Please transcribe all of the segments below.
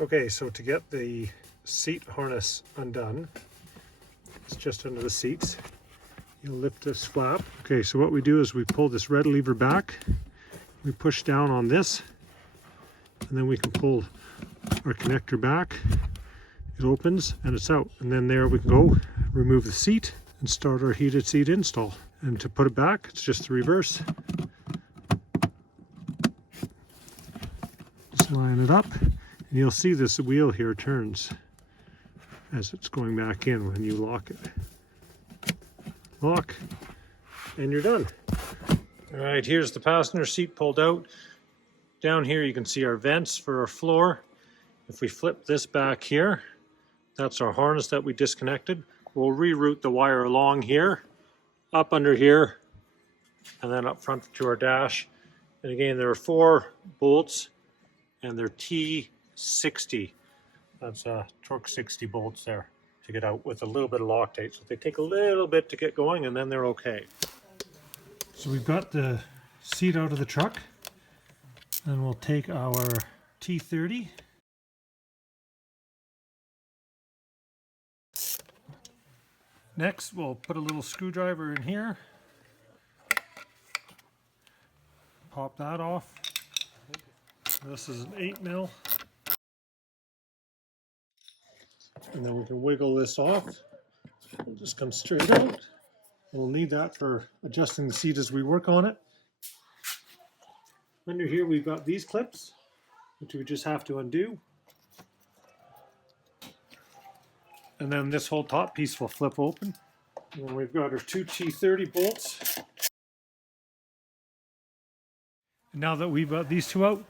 Okay, so to get the seat harness undone, it's just under the seats. You'll lift this flap. Okay, so what we do is we pull this red lever back, we push down on this, and then we can pull our connector back. It opens and it's out. And then there we can go, remove the seat and start our heated seat install. And to put it back, it's just the reverse. Just line it up. And you'll see this wheel here turns as it's going back in when you lock it. Lock, and you're done. All right, here's the passenger seat pulled out. Down here you can see our vents for our floor. If we flip this back here, that's our harness that we disconnected. We'll reroute the wire along here, up under here, and then up front to our dash. And again, there are 4 bolts, and they're T60. That's Torx 60 bolts there to get out with a little bit of Loctite. So they take a little bit to get going, and then they're okay. So we've got the seat out of the truck, and we'll take our T30. Next, we'll put a little screwdriver in here. Pop that off. This is an 8mm. And then we can wiggle this off. It'll just come straight out. We'll need that for adjusting the seat as we work on it. Under here we've got these clips, which we just have to undo. And then this whole top piece will flip open. And then we've got our 2 T30 bolts. And now that we've got these 2 out,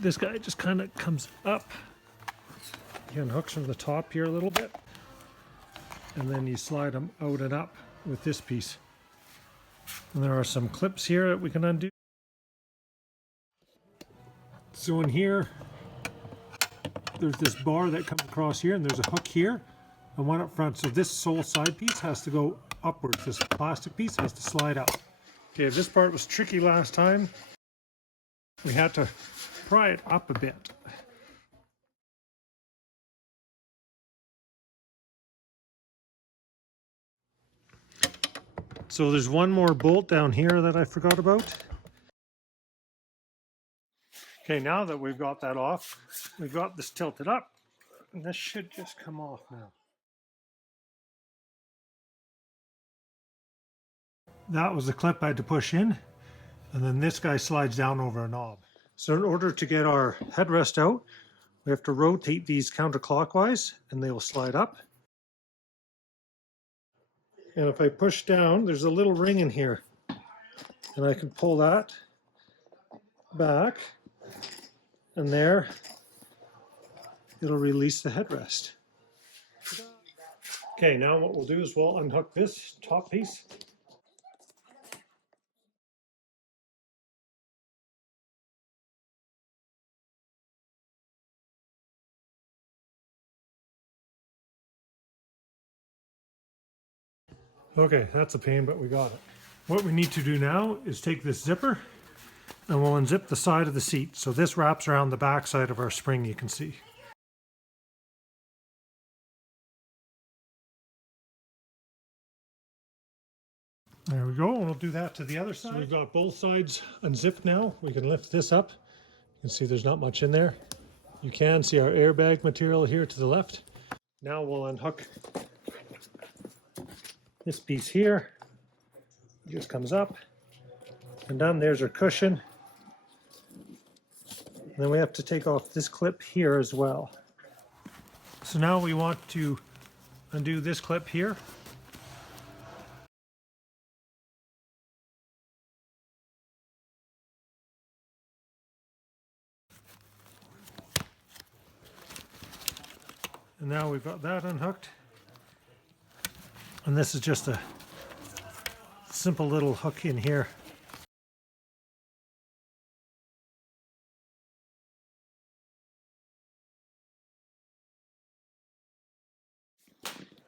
this guy just kind of comes up. He unhooks from the top here a little bit. And then you slide them out and up with this piece. And there are some clips here that we can undo. So in here, there's this bar that comes across here, and there's a hook here and one up front. So this sole side piece has to go upwards. This plastic piece has to slide up. Okay, this part was tricky last time. We had to pry it up a bit. So there's one more bolt down here that I forgot about. Okay, now that we've got that off, we've got this tilted up, and this should just come off now. That was the clip I had to push in, and then this guy slides down over a knob. So in order to get our headrest out, we have to rotate these counterclockwise, and they will slide up. And if I push down, there's a little ring in here, and I can pull that back, and there it'll release the headrest. Okay, now what we'll do is we'll unhook this top piece. Okay, that's a pain, but we got it. What we need to do now is take this zipper and we'll unzip the side of the seat. So this wraps around the back side of our spring, you can see. There we go, and we'll do that to the other side. So we've got both sides unzipped now. We can lift this up. You can see there's not much in there. You can see our airbag material here to the left. Now we'll unhook this piece here. It just comes up and done. There's our cushion. And then we have to take off this clip here as well. So now we want to undo this clip here. And now we've got that unhooked. And this is just a simple little hook in here.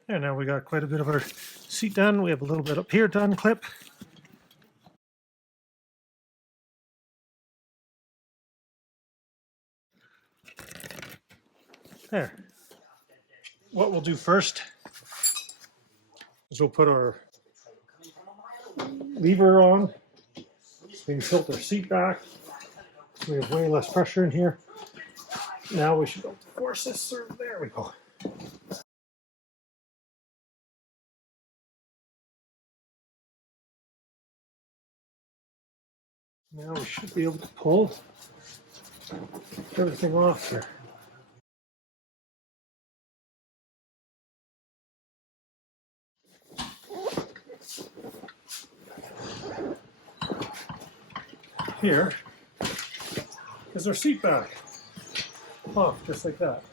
And now we got quite a bit of our seat done. We have a little bit up here done, clip. There. What we'll do first is we'll put our lever on. We can tilt our seat back. We have way less pressure in here. Now we should be able to force this through. There we go. Now we should be able to pull everything off here. Here is our seat back. Off just like that.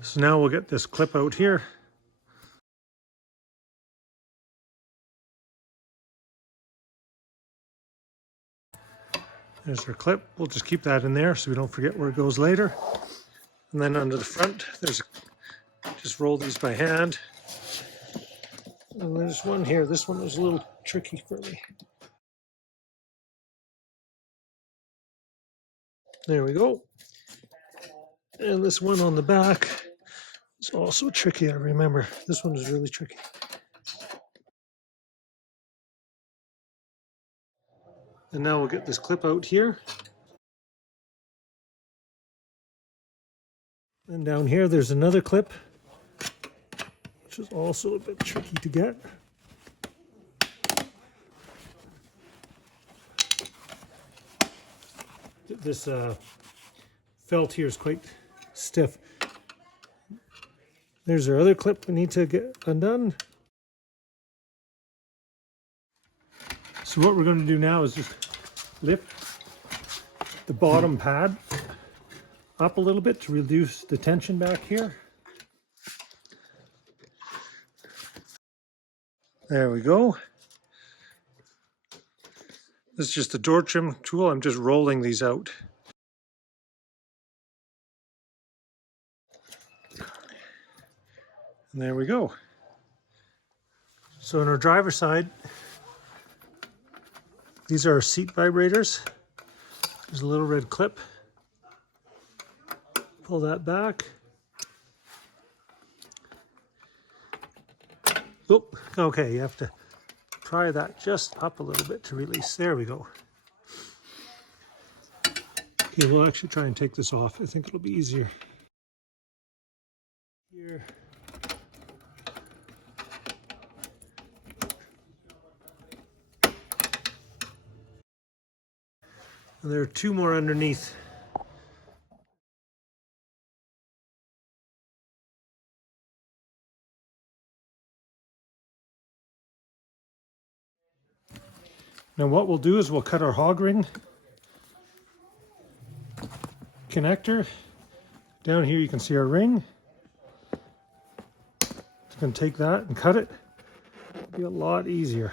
So now we'll get this clip out here. There's our clip. We'll just keep that in there so we don't forget where it goes later. And then under the front, just roll these by hand. And there's one here. This one was a little tricky for me. There we go. And this one on the back is also tricky, I remember. This one is really tricky. And now we'll get this clip out here. And down here there's another clip, which is also a bit tricky to get. This felt here is quite stiff. There's our other clip we need to get undone. So what we're going to do now is just lift the bottom pad up a little bit to reduce the tension back here. There we go. This is just a door trim tool. I'm just rolling these out. And there we go. So on our driver's side, these are our seat vibrators. There's a little red clip. Pull that back. Oop, okay, you have to pry that just up a little bit to release. There we go. Okay, we'll actually try and take this off. I think it'll be easier. Here. And there are two more underneath. Now what we'll do is we'll cut our hog ring connector. Down here you can see our ring. You can take that and cut it. It'll be a lot easier.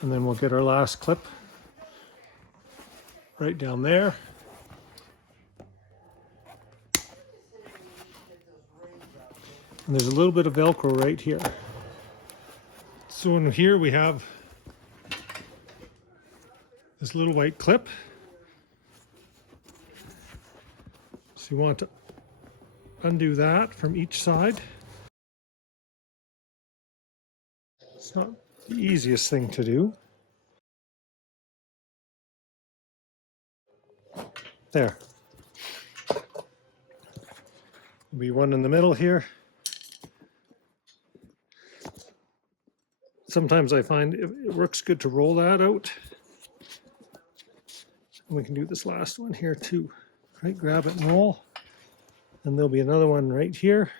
And then we'll get our last clip right down there. And there's a little bit of Velcro right here. So in here we have this little white clip. So you want to undo that from each side. It's not the easiest thing to do. There. There'll be one in the middle here. Sometimes I find it works good to roll that out. And we can do this last one here too. Right, grab it and roll. And there'll be another one right here.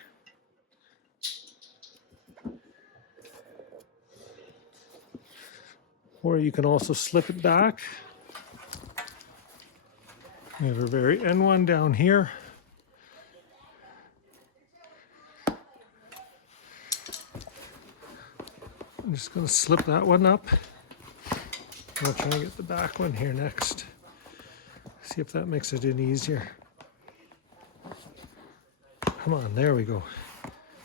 Or you can also slip it back. We have a very end one down here. I'm just going to slip that one up. I'll try and get the back one here next. See if that makes it any easier. Come on, there we go.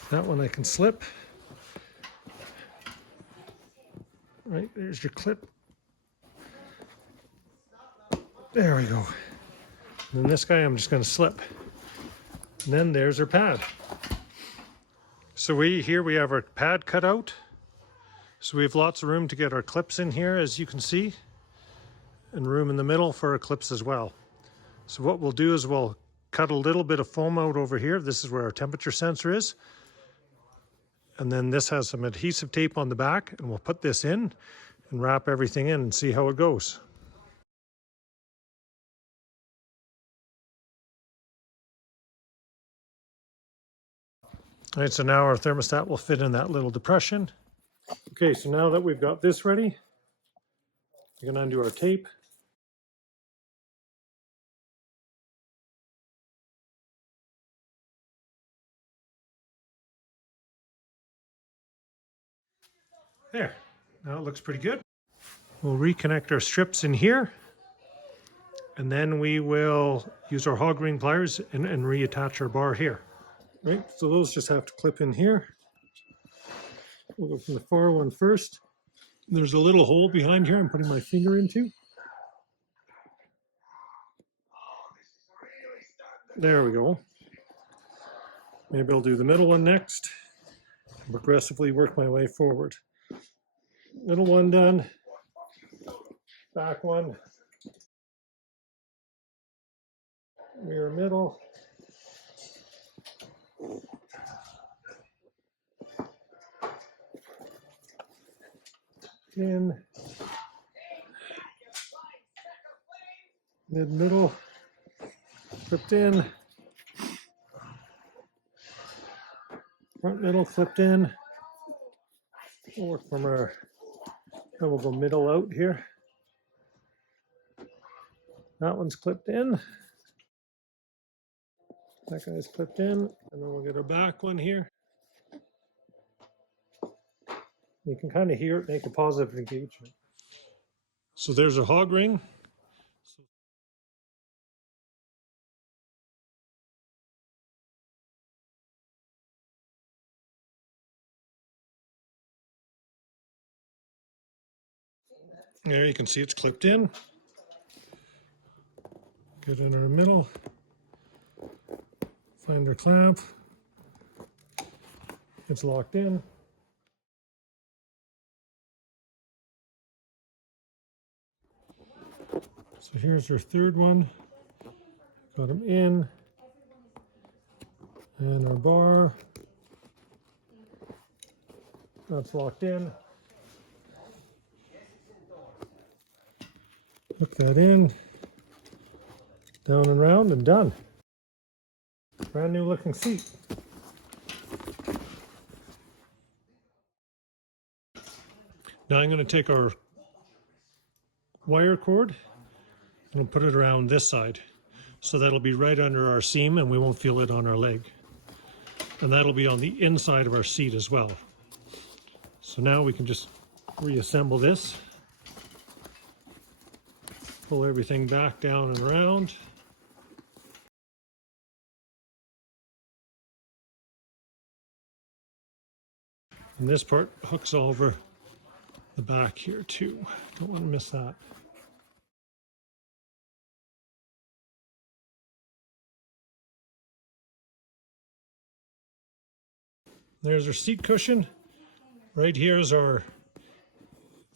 That one I can slip. Right, there's your clip. There we go. And then this guy I'm just going to slip. And then there's our pad. So here we have our pad cut out. So we have lots of room to get our clips in here, as you can see, and room in the middle for our clips as well. So what we'll do is we'll cut a little bit of foam out over here. This is where our temperature sensor is. And then this has some adhesive tape on the back, and we'll put this in and wrap everything in and see how it goes. All right, so now our thermostat will fit in that little depression. Okay, so now that we've got this ready, we're going to undo our tape. There, now it looks pretty good. We'll reconnect our strips in here, and then we will use our hog ring pliers and reattach our bar here. Right, so those just have to clip in here. We'll go from the far one first. There's a little hole behind here I'm putting my finger into. There we go. Maybe I'll do the middle one next. Progressively work my way forward. Middle one done. Back one. Rear middle. In. Mid middle. Clipped in. Front middle clipped in. We'll work from our, then we'll go middle out here. That one's clipped in. That guy's clipped in. And then we'll get our back one here. You can kind of hear it make a positive engagement. So there's a hog ring. There you can see it's clipped in. Get in our middle. Find our clamp. It's locked in. So here's your third one. Got them in. And our bar. That's locked in. Hook that in. Down and round and done. Brand new looking seat. Now I'm going to take our wire cord and I'll put it around this side. So that'll be right under our seam and we won't feel it on our leg. And that'll be on the inside of our seat as well. So now we can just reassemble this. Pull everything back down and around. And this part hooks over the back here too. Don't want to miss that. There's our seat cushion. Right here is our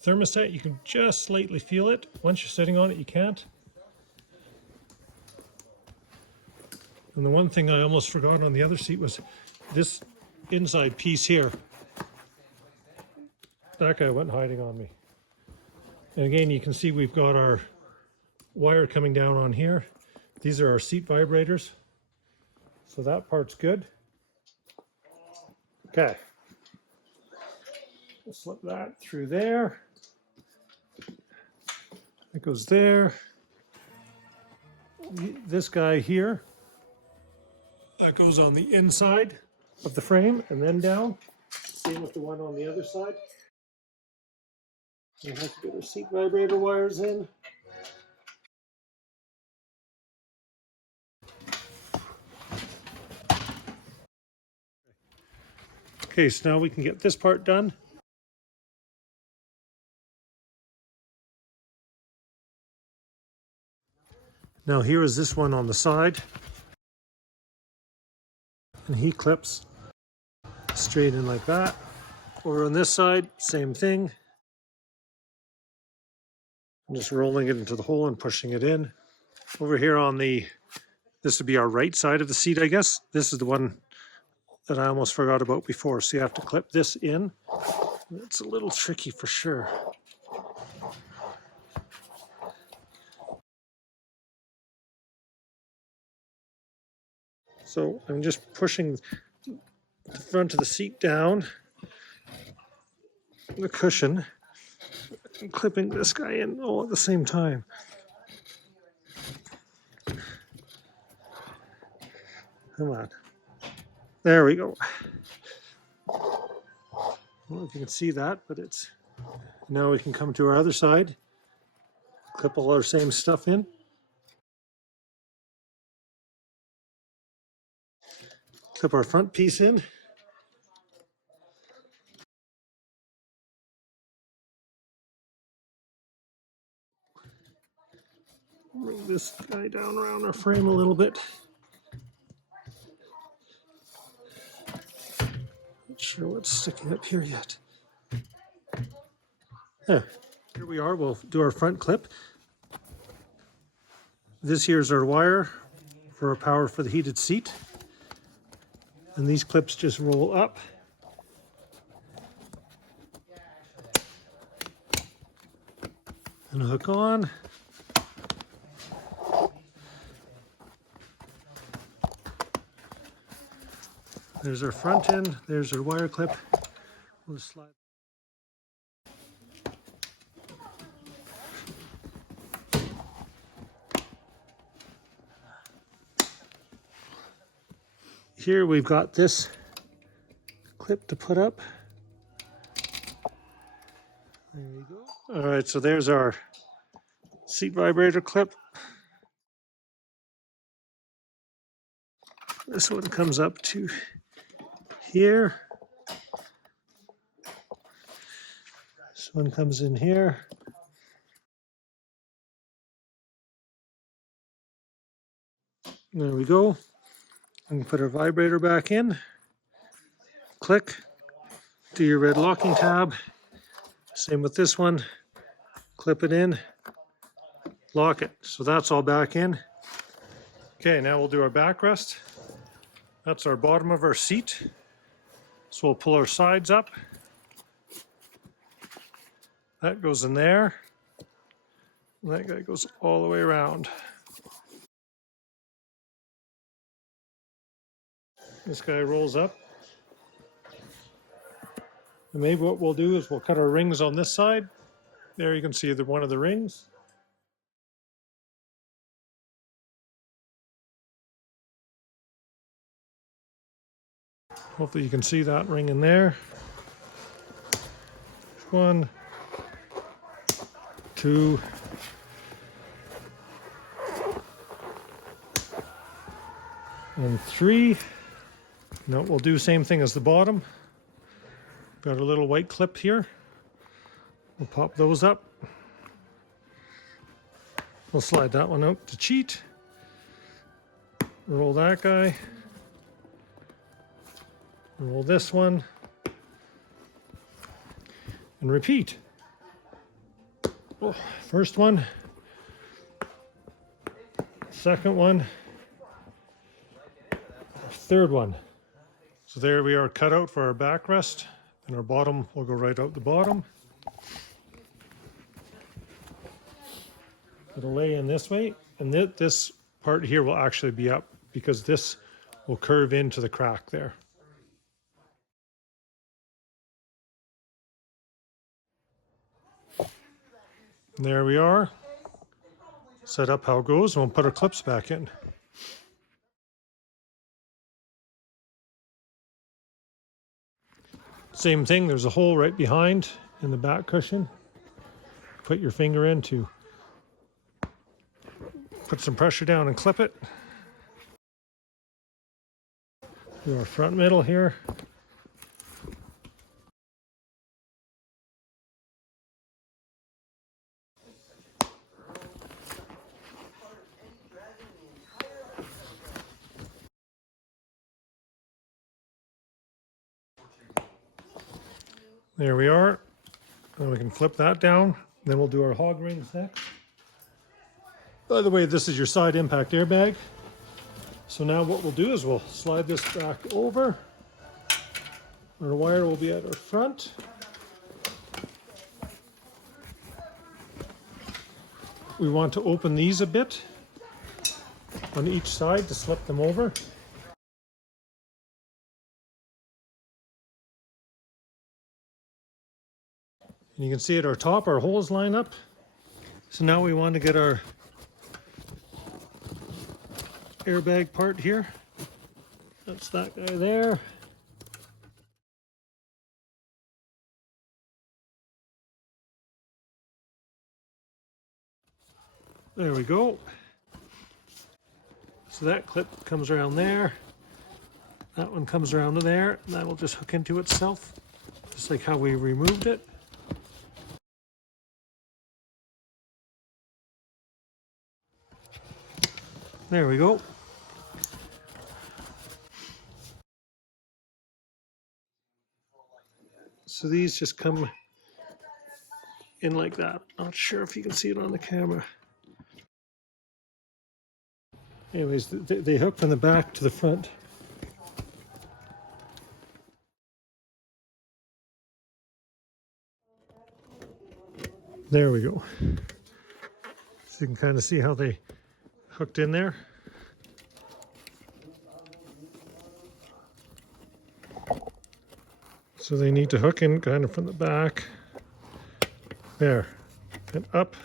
thermostat. You can just slightly feel it. Once you're sitting on it, you can't. And the one thing I almost forgot on the other seat was this inside piece here. That guy went hiding on me. And again, you can see we've got our wire coming down on here. These are our seat vibrators. So that part's good. Okay. We'll slip that through there. It goes there. This guy here, that goes on the inside of the frame and then down. Same with the one on the other side. We have to get our seat vibrator wires in. Okay, so now we can get this part done. Now here is this one on the side, and he clips straight in like that. Over on this side, same thing. I'm just rolling it into the hole and pushing it in. Over here on this would be our right side of the seat, I guess. This is the one that I almost forgot about before. So you have to clip this in. It's a little tricky for sure. So I'm just pushing the front of the seat down, the cushion, and clipping this guy in all at the same time. Come on. There we go. I don't know if you can see that, but it's... Now we can come to our other side, clip all our same stuff in. Clip our front piece in. Bring this guy down around our frame a little bit. Not sure what's sticking up here yet. There. Here we are. We'll do our front clip. This here's our wire for our power for the heated seat. And these clips just roll up. And hook on. There's our front end. There's our wire clip. We'll slide. Here we've got this clip to put up. There you go. All right, so there's our seat vibrator clip. This one comes up to here. This one comes in here. There we go. And put our vibrator back in. Click. Do your red locking tab. Same with this one. Clip it in. Lock it. So that's all back in. Okay, now we'll do our backrest. That's our bottom of our seat. So we'll pull our sides up. That goes in there. And that guy goes all the way around. This guy rolls up. And maybe what we'll do is we'll cut our rings on this side. There you can see one of the rings. Hopefully you can see that ring in there. 1, 2, and 3. Now we'll do the same thing as the bottom. Got a little white clip here. We'll pop those up. We'll slide that one out to cheat. Roll that guy. Roll this one. And repeat. Oh, first one. Second one. Third one. So there we are, cut out for our backrest, and our bottom will go right out the bottom. It'll lay in this way, and this part here will actually be up because this will curve into the crack there. And there we are. Set up how it goes, and we'll put our clips back in. Same thing, there's a hole right behind in the back cushion. Put your finger in to put some pressure down and clip it. Do our front middle here. There we are. And we can flip that down. Then we'll do our hog rings next. By the way, this is your side impact airbag. So now what we'll do is we'll slide this back over. Our wire will be at our front. We want to open these a bit on each side to slip them over. And you can see at our top, our holes line up. So now we want to get our airbag part here. That's that guy there. There we go. So that clip comes around there. That one comes around to there. And that'll just hook into itself, just like how we removed it. There we go. So these just come in like that. Not sure if you can see it on the camera. Anyways, they hook from the back to the front. There we go. So you can kind of see how they hooked in there. So they need to hook in kind of from the back. There. And up.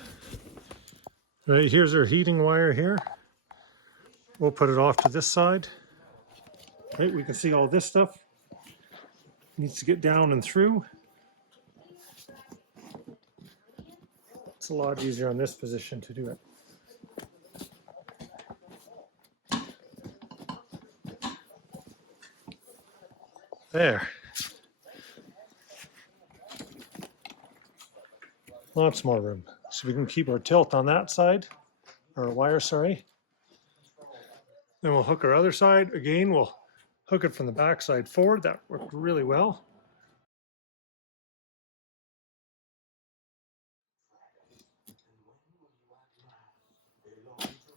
Right, here's our heating wire here. We'll put it off to this side. Right, we can see all this stuff needs to get down and through. It's a lot easier on this position to do it. There. Lots more room. So we can keep our tilt on that side, or our wire, sorry. Then we'll hook our other side. Again, we'll hook it from the back side forward. That worked really well.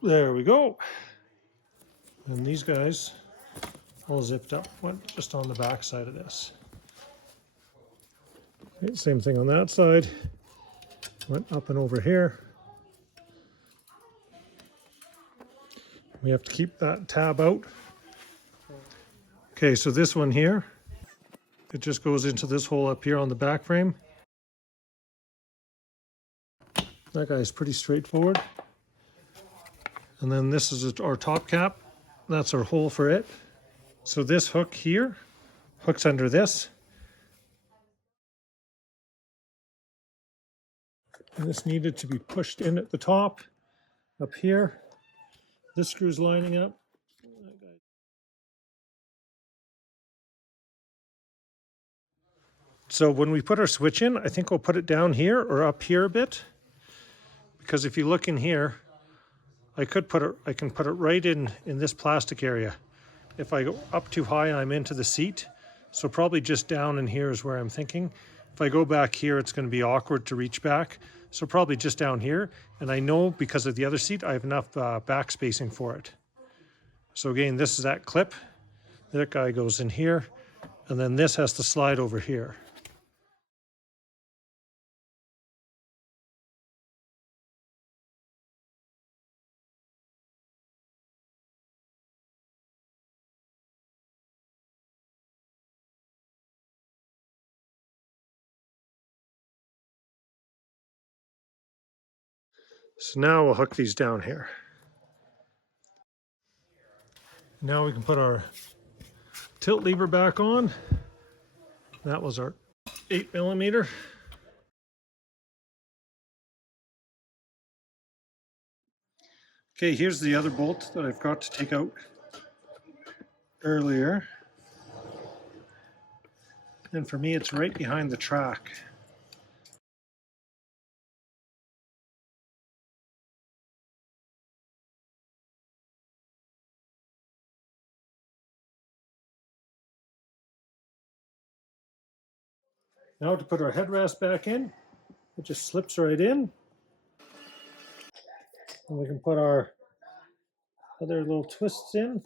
There we go. And these guys all zipped up, went just on the back side of this. Right, same thing on that side. Went up and over here. We have to keep that tab out. Okay, so this one here, it just goes into this hole up here on the back frame. That guy's pretty straightforward. And then this is our top cap. That's our hole for it. So this hook here hooks under this. And this needed to be pushed in at the top, up here. This screw's lining up. So when we put our switch in, I think we'll put it down here or up here a bit. Because if you look in here, I can put it right in this plastic area. If I go up too high, I'm into the seat. So probably just down in here is where I'm thinking. If I go back here, it's going to be awkward to reach back. So probably just down here. And I know because of the other seat, I have enough back spacing for it. So again, this is that clip. That guy goes in here. And then this has to slide over here. So now we'll hook these down here. Now we can put our tilt lever back on. That was our 8mm. Okay, here's the other bolt that I've got to take out earlier. And for me, it's right behind the track. Now to put our headrest back in, it just slips right in. And we can put our other little twists in.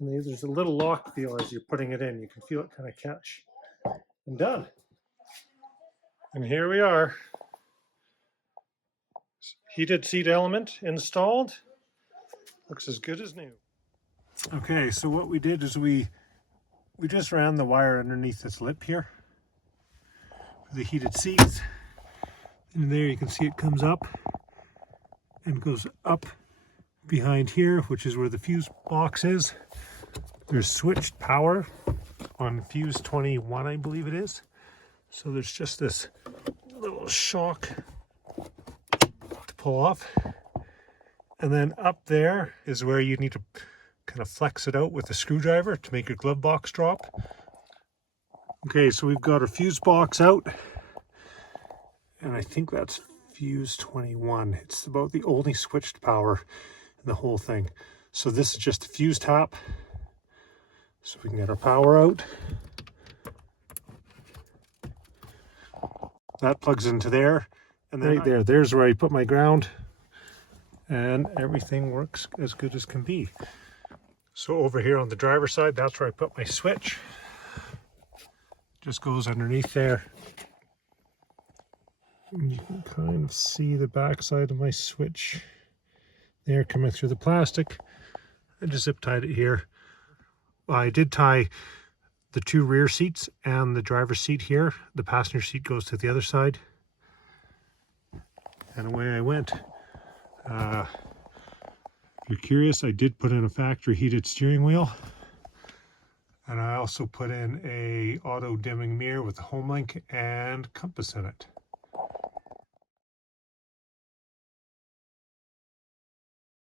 And there's a little lock feel as you're putting it in. You can feel it kind of catch. And done. And here we are. Heated seat element installed. Looks as good as new. Okay, so what we did is we just ran the wire underneath this lip here for the heated seats. And there you can see it comes up and goes up behind here, which is where the fuse box is. There's switched power on fuse 21, I believe it is. So there's just this little shock to pull off. And then up there is where you need to kind of flex it out with a screwdriver to make your glove box drop. Okay, so we've got our fuse box out. And I think that's fuse 21. It's about the only switched power in the whole thing. So this is just a fuse tap. So we can get our power out. That plugs into there. And then right there's where I put my ground. And everything works as good as can be. So over here on the driver's side, that's where I put my switch. Just goes underneath there. And you can kind of see the back side of my switch there coming through the plastic. I just zip tied it here. I did tie the two rear seats and the driver's seat here. The passenger seat goes to the other side. And away I went. If you're curious, I did put in a factory heated steering wheel. And I also put in a auto dimming mirror with a home link and compass in it.